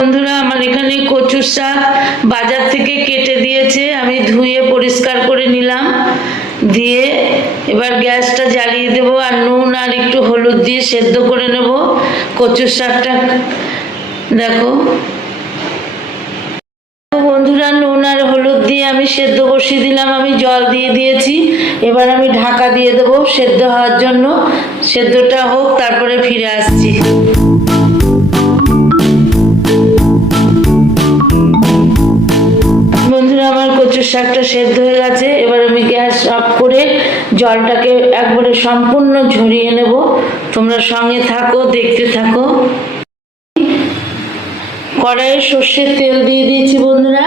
বন্ধুরা, আমার এখানে কচুর শাক বাজার থেকে কেটে দিয়েছে, আমি ধুয়ে পরিষ্কার করে নিলাম। দিয়ে এবার গ্যাসটা জ্বালিয়ে দেবো আর নুন আর একটু হলুদ দিয়ে সেদ্ধ করে নেব কচুর শাকটা। দেখো বন্ধুরা, নুন আর হলুদ দিয়ে আমি সেদ্ধ বসিয়ে দিলাম, আমি জল দিয়ে দিয়েছি। এবার আমি ঢাকা দিয়ে দেবো সেদ্ধ হওয়ার জন্য। সেদ্ধটা হোক, তারপরে ফিরে আসছি। বন্ধুরা, আমার কচুর শাকটা সেদ্ধ হয়ে গেছে। এবার আমি গ্যাস অফ করে জলটাকে একবারে সম্পূর্ণ ঝরিয়ে নেব। তোমরা সঙ্গে থাকো, দেখতে থাকো। কড়াইয়ে সর্ষের তেল দিয়ে দিয়েছি বন্ধুরা।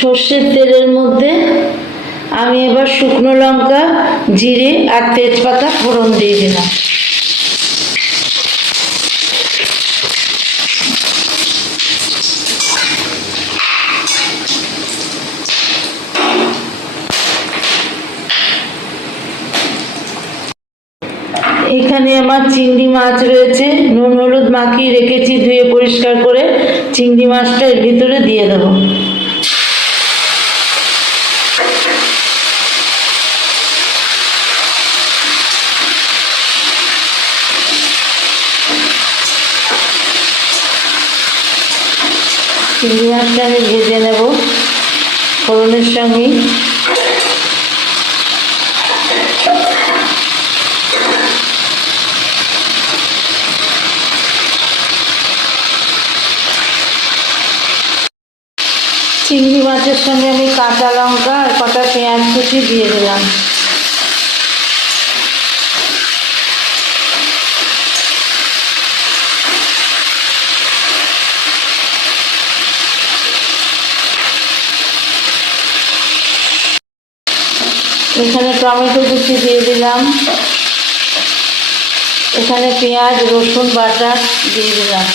সর্ষের তেলের মধ্যে আমি এবার শুকনো লঙ্কা, জিরে আর তেজপাতা ফোড়ন দিয়ে দিলাম। এখানে আমার চিংড়ি মাছ রয়েছে, নুন হলুদ মাখিয়ে রেখেছি ধুয়ে পরিষ্কার করে। চিংড়ি মাছটা এর ভিতরে দিয়ে দেবো। চিংড়ি মাছটা আমি ভেজে নেব ফোড়নের সঙ্গে। চিংড়ি মাছের সঙ্গে আমি কাঁচা লঙ্কা আর কটা পেঁয়াজ কুচি দিয়ে দিলাম। এখানে টমেটো কুচি দিয়ে দিলাম। এখানে পেঁয়াজ রসুন বাটা দিয়ে দিলাম।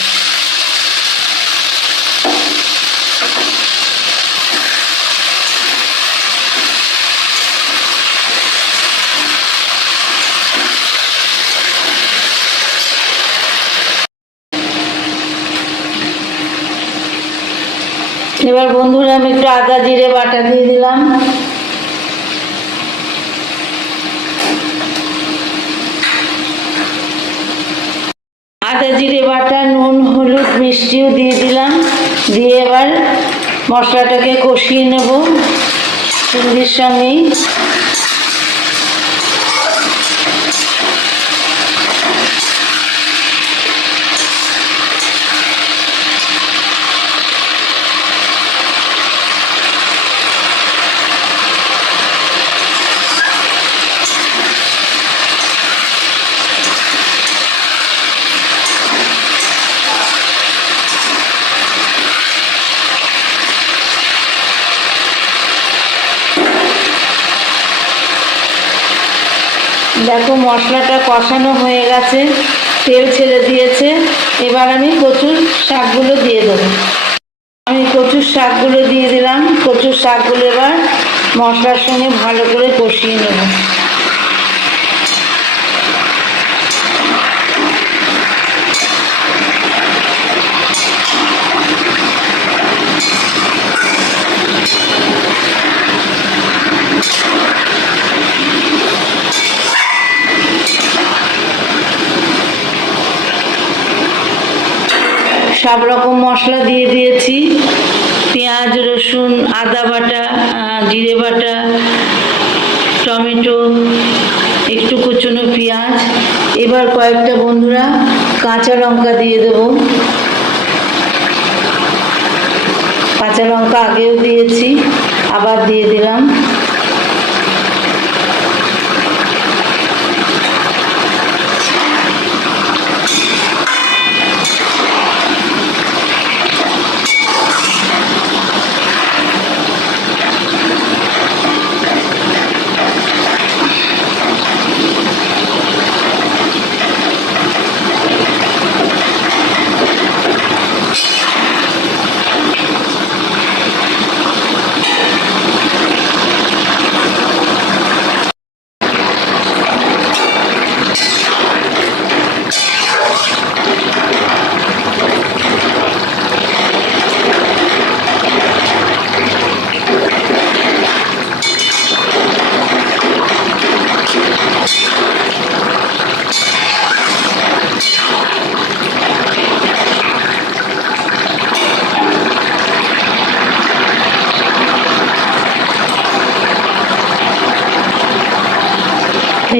এবার বন্ধুরা, আমি একটু আদা জিরে বাটা দিয়ে দিলাম। আদা জিরে বাটা, নুন হলুদ মিষ্টিও দিয়ে দিলাম। দিয়ে এবার মশলাটাকে কষিয়ে নেব চিংড়ির সঙ্গেই। দেখো মশলাটা কষানো হয়ে গেছে, তেল ছেড়ে দিয়েছে। এবার আমি কচুর শাকগুলো দিয়ে দেবো। আমি কচুর শাকগুলো দিয়ে দিলাম। কচুর শাকগুলো এবার মশলার সঙ্গে ভালো করে কষিয়ে নেব। সব রকম মশলা দিয়ে দিয়েছি, পেঁয়াজ রসুন আদা বাটা, জিরে বাটা, টমেটো, একটু কুচনো পেঁয়াজ। এবার কয়েকটা বন্ধুরা কাঁচা লঙ্কা দিয়ে দেব। কাঁচা লঙ্কা আগেও দিয়েছি, আবার দিয়ে দিলাম।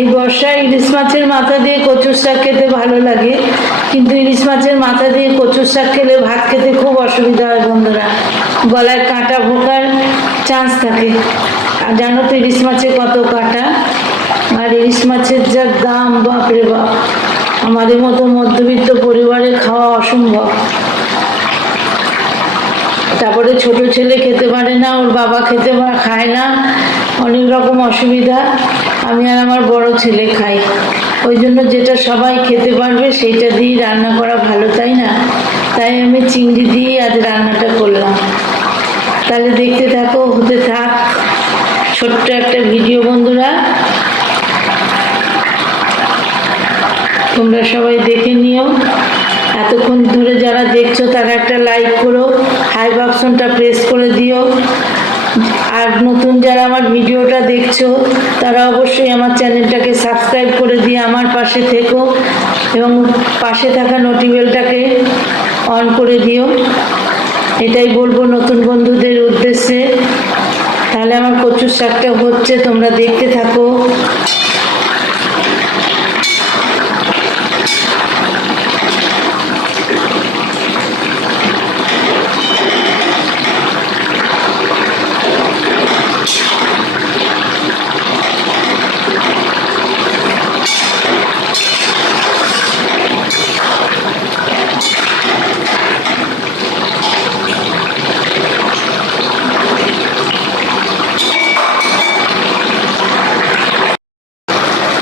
এই বর্ষায় ইলিশ মাছের মাথা দিয়ে কচুর শাক খেতে ভালো লাগে, কিন্তু ইলিশ মাছের মাথা দিয়ে কচুর শাক খেলে ভাত খেতে খুব অসুবিধা হয় বন্ধুরা, গলায় কাঁটা ঢোকার চান্স থাকে। আর জানো তো ইলিশ মাছে কত কাঁটা, আর ইলিশ মাছের যা দাম, বাপরে বাপ, আমাদের মতো মধ্যবিত্ত পরিবারে খাওয়া অসম্ভব। তারপরে ছোট ছেলে খেতে পারে না, ওর বাবা খায় না, অনেক রকম অসুবিধা। আমি আর আমার বড় ছেলে খাই, ওই জন্য যেটা সবাই খেতে পারবে সেইটা দিয়ে রান্না করা ভালো, তাই না? তাই আমি চিংড়ি দিয়ে আজ রান্নাটা করলাম। তাহলে দেখতে থাকো, হতে থাক ছোট্ট একটা ভিডিও বন্ধুরা, তোমরা সবাই দেখে নিও। এতক্ষণ ধরে যারা দেখছো তারা একটা লাইক করো, হাই বাক্সনটা প্রেস করে দিও। আর নতুন যারা আমার ভিডিওটা দেখছো তারা অবশ্যই আমার চ্যানেলটাকে সাবস্ক্রাইব করে দিয়ে আমার পাশে থেকো, এবং পাশে থাকা নোটিবেলটাকে অন করে দিও। এটাই বলবো নতুন বন্ধুদের উদ্দেশ্যে। তাহলে আমার কচুর শাকটা হচ্ছে, তোমরা দেখতে থাকো।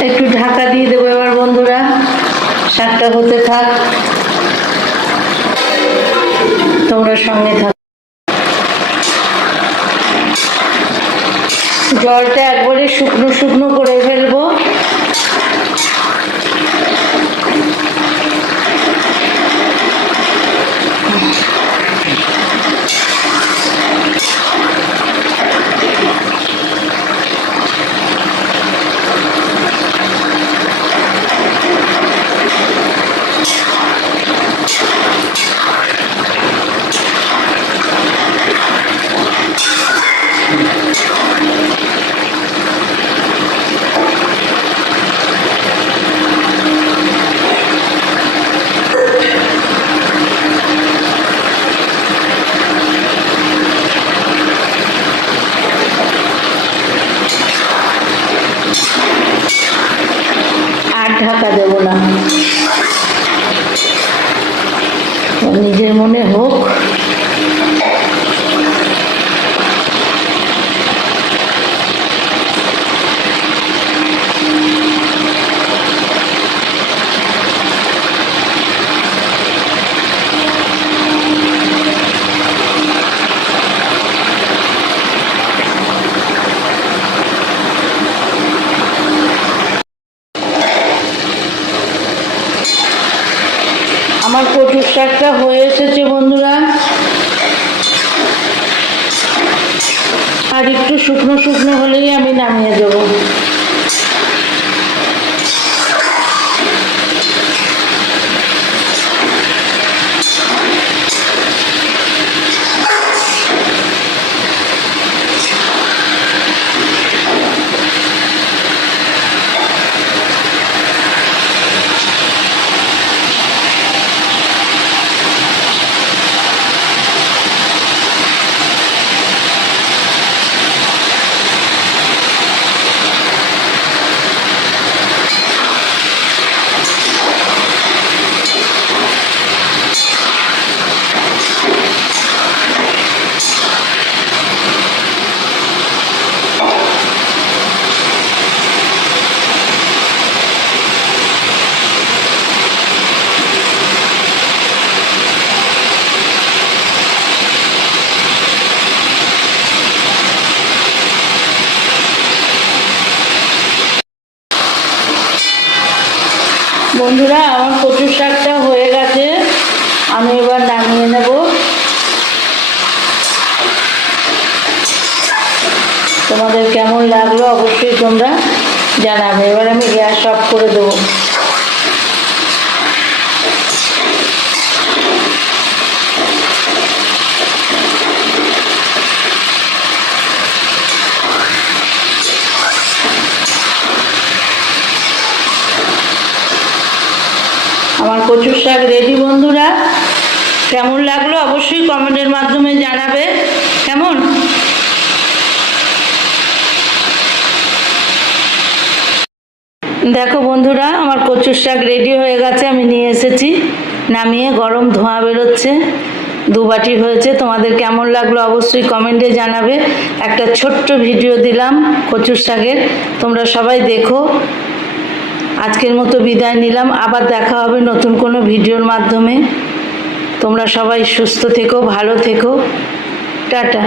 একটু ঢাকা দিয়ে দেবো এবার বন্ধুরা, শাকটা হতে থাক, তোমরা সঙ্গে থাক। জলটা একবারে শুকনো শুকনো করে ফেলবো। ঢাকা দেব না, নিজের মনে হোক। আমার কচুর শাকটা হয়ে এসেছে বন্ধুরা, আর একটু শুকনো শুকনো হলেই আমি নামিয়ে দেবো। বন্ধুরা আমার কচুর শাকটা হয়ে গেছে, আমি এবার নামিয়ে নেব। তোমাদের কেমন লাগলো অবশ্যই তোমরা জানাবে। এবার আমি গ্যাস অফ করে দেবো। কচুর শাক রেডি বন্ধুরা। কেমন লাগলো অবশ্যই কমেন্টের মাধ্যমে জানাবে। কেমন? দেখো বন্ধুরা, আমার কচুর শাক রেডি হয়ে গেছে, আমি নিয়ে এসেছি, নামিয়ে গরম ধোঁয়া বেরোচ্ছে, 2 বাটি হয়েছে। তোমাদের কেমন লাগলো অবশ্যই কমেন্টে জানাবে। একটা ছোট্ট ভিডিও দিলাম কচুর শাকের, তোমরা সবাই দেখো। আজকের মতো বিদায় নিলাম, আবার দেখা হবে নতুন কোনো ভিডিওর মাধ্যমে। তোমরা সবাই সুস্থ থেকো, ভালো থেকো, টাটা।